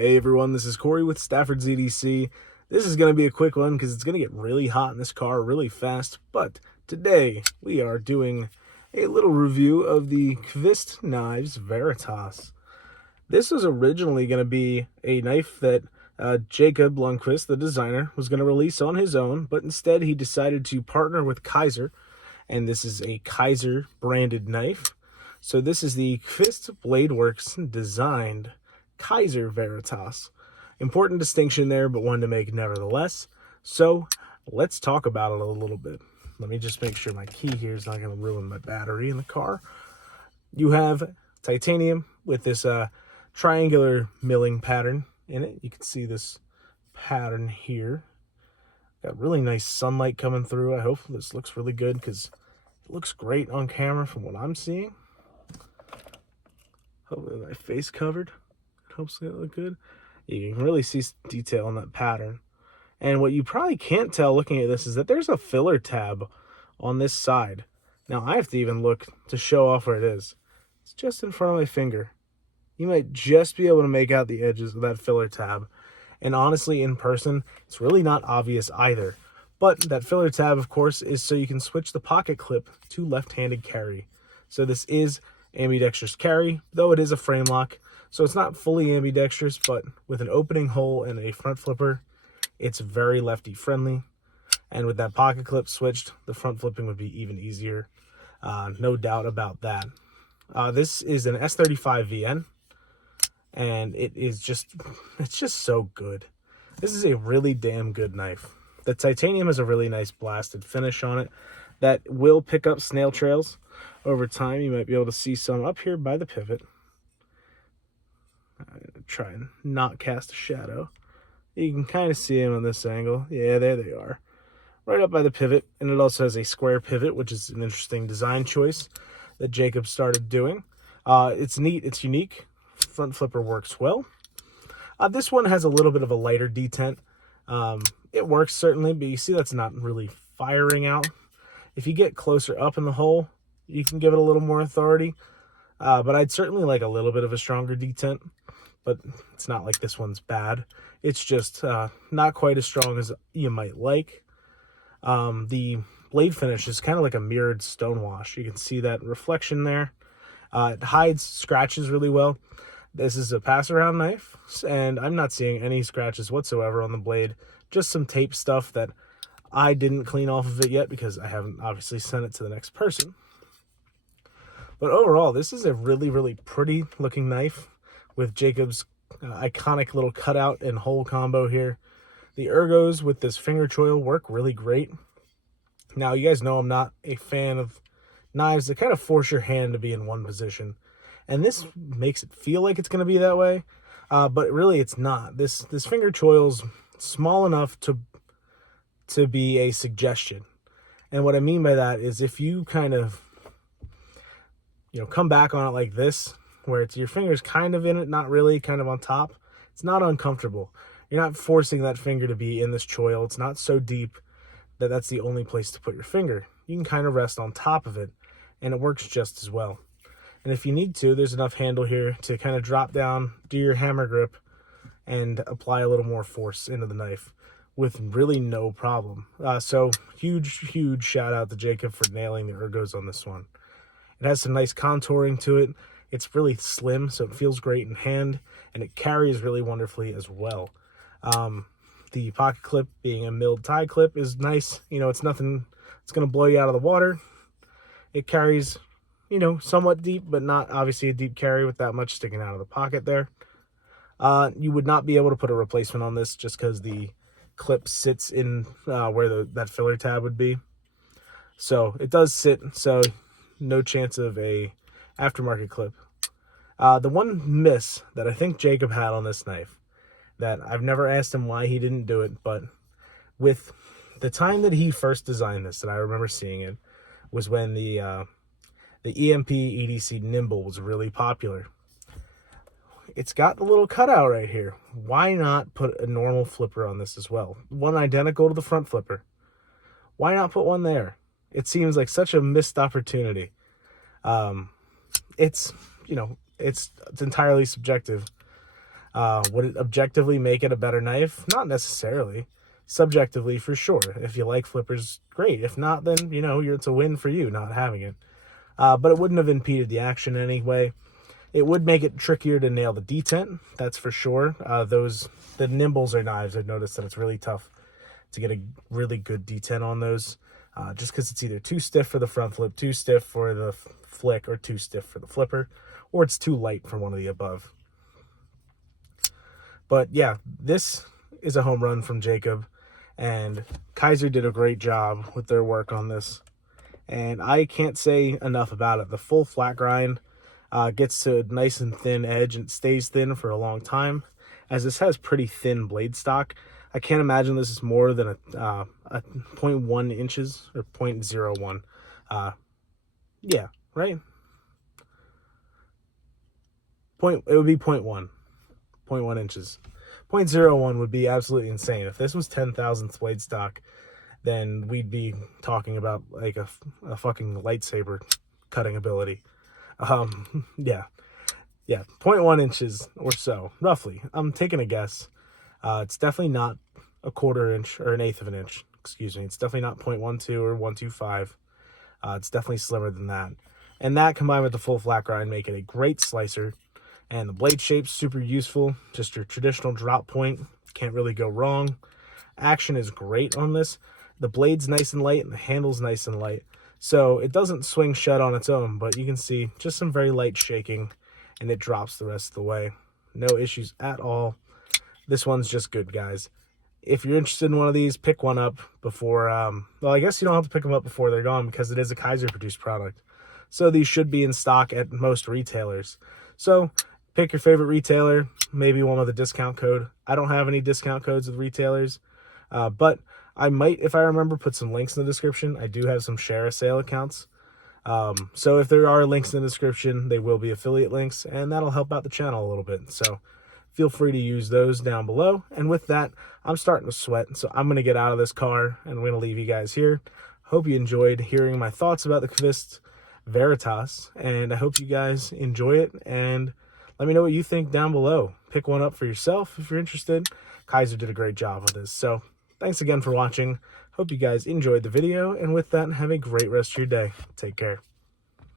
Hey everyone, this is Corey with Stafford ZDC. This is going to be a quick one because it's going to get really hot in this car really fast. But today we are doing a little review of the Qvist knives Varatas. This was originally going to be a knife that Jacob Lundqvist, the designer, was going to release on his own, but instead he decided to partner with Kizer, and this is a Kizer branded knife. So this is the Qvist Bladeworks designed Kizer Varatas. Important distinction there, but one to make nevertheless. So let's talk about it a little bit. Let me just make sure my key here is not going to ruin my battery in the car. You have titanium with this triangular milling pattern in it. You can see this pattern here. Got really nice sunlight coming through. I hope this looks really good because it looks great on camera from what I'm seeing. Hopefully my face covered. Helps it look good. You can really see detail on that pattern. And what you probably can't tell looking at this is that there's a filler tab on this side. Now I have to even look to show off where it is. It's just in front of my finger. You might just be able to make out the edges of that filler tab. And honestly, in person, it's really not obvious either. But that filler tab, of course, is so you can switch the pocket clip to left-handed carry. So this is ambidextrous carry, though it is a frame lock. So it's not fully ambidextrous, but with an opening hole and a front flipper, it's very lefty friendly. And with that pocket clip switched, the front flipping would be even easier. No doubt about that. This is an S35VN, and it's just so good. This is a really damn good knife. The titanium has a really nice blasted finish on it that will pick up snail trails over time. You might be able to see some up here by the pivot. I'm gonna try and not cast a shadow. You can kind of see them on this angle. Yeah, there they are. Right up by the pivot. And it also has a square pivot, which is an interesting design choice that Jacob started doing. It's neat. It's unique. Front flipper works well. This one has a little bit of a lighter detent. It works certainly, but you see that's not really firing out. If you get closer up in the hole, you can give it a little more authority. But I'd certainly like a little bit of a stronger detent. But it's not like this one's bad. It's just not quite as strong as you might like. The blade finish is kind of like a mirrored stonewash. You can see that reflection there. It hides scratches really well. This is a pass-around knife, and I'm not seeing any scratches whatsoever on the blade. Just some tape stuff that I didn't clean off of it yet because I haven't obviously sent it to the next person. But overall, this is a really, really pretty looking knife with Jacob's iconic little cutout and hole combo here. The ergos with this finger choil work really great. Now, you guys know I'm not a fan of knives that kind of force your hand to be in one position. And this makes it feel like it's going to be that way, but really it's not. This finger choil's small enough to be a suggestion. And what I mean by that is if you kind of come back on it like this, where it's your fingers kind of in it, not really, kind of on top, it's not uncomfortable. You're not forcing that finger to be in this choil. It's not so deep that that's the only place to put your finger. You can kind of rest on top of it, and it works just as well. And if you need to, there's enough handle here to kind of drop down, do your hammer grip, and apply a little more force into the knife with really no problem. So huge shout out to Jacob for nailing the ergos on this one. It has some nice contouring to it. It's really slim, so it feels great in hand, and it carries really wonderfully as well. The pocket clip being a milled tie clip is nice. It's nothing that's going to blow you out of the water. It carries, somewhat deep, but not obviously a deep carry with that much sticking out of the pocket there. You would not be able to put a replacement on this just because the clip sits in where that filler tab would be. So it does sit, so no chance of a aftermarket clip. The one miss that I think Jacob had on this knife, that I've never asked him why he didn't do it, but with the time that he first designed this, and I remember seeing it, was when the EMP EDC Nimble was really popular. It's got the little cutout right here. Why not put a normal flipper on this as well? One identical to the front flipper. Why not put one there? It seems like such a missed opportunity. It's entirely subjective. Would it objectively make it a better knife? Not necessarily. Subjectively, for sure. If you like flippers, great. If not, then, you know, it's a win for you not having it. But it wouldn't have impeded the action anyway. It would make it trickier to nail the detent, that's for sure. The nimbles or knives, I've noticed that it's really tough to get a really good detent on those, just because it's either too stiff for the front flip, too stiff for the flick, or too stiff for the flipper, or it's too light for one of the above. But yeah, this is a home run from Jacob, and Kizer did a great job with their work on this. And I can't say enough about it. The full flat grind gets to a nice and thin edge, and it stays thin for a long time, as this has pretty thin blade stock. I can't imagine this is more than a 0.1 inches or 0.01. Yeah, right? It would be 0.1 inches. 0.01 would be absolutely insane. If this was 10 thousandths blade stock, then we'd be talking about like a fucking lightsaber cutting ability. Yeah, 0.1 inches or so, roughly. I'm taking a guess. It's definitely not a 1/4 inch or an 1/8 of an inch. Excuse me. It's definitely not 0.12 or 125. It's definitely slimmer than that. And that combined with the full flat grind make it a great slicer. And the blade shape's super useful. Just your traditional drop point. Can't really go wrong. Action is great on this. The blade's nice and light and the handle's nice and light. So it doesn't swing shut on its own, but you can see just some very light shaking and it drops the rest of the way. No issues at all. This one's just good, guys. If you're interested in one of these, pick one up before, well, I guess you don't have to pick them up before they're gone because it is a Kizer produced product. So these should be in stock at most retailers. So pick your favorite retailer, maybe one with a discount code. I don't have any discount codes with retailers, but I might, if I remember, put some links in the description. I do have some share a sale accounts. So if there are links in the description, they will be affiliate links, and that'll help out the channel a little bit. So feel free to use those down below. And with that, I'm starting to sweat, so I'm going to get out of this car, and I'm going to leave you guys here. Hope you enjoyed hearing my thoughts about the Qvist Varatas, and I hope you guys enjoy it, and let me know what you think down below. Pick one up for yourself if you're interested. Kizer did a great job with this. So thanks again for watching. Hope you guys enjoyed the video, and with that, have a great rest of your day. Take care.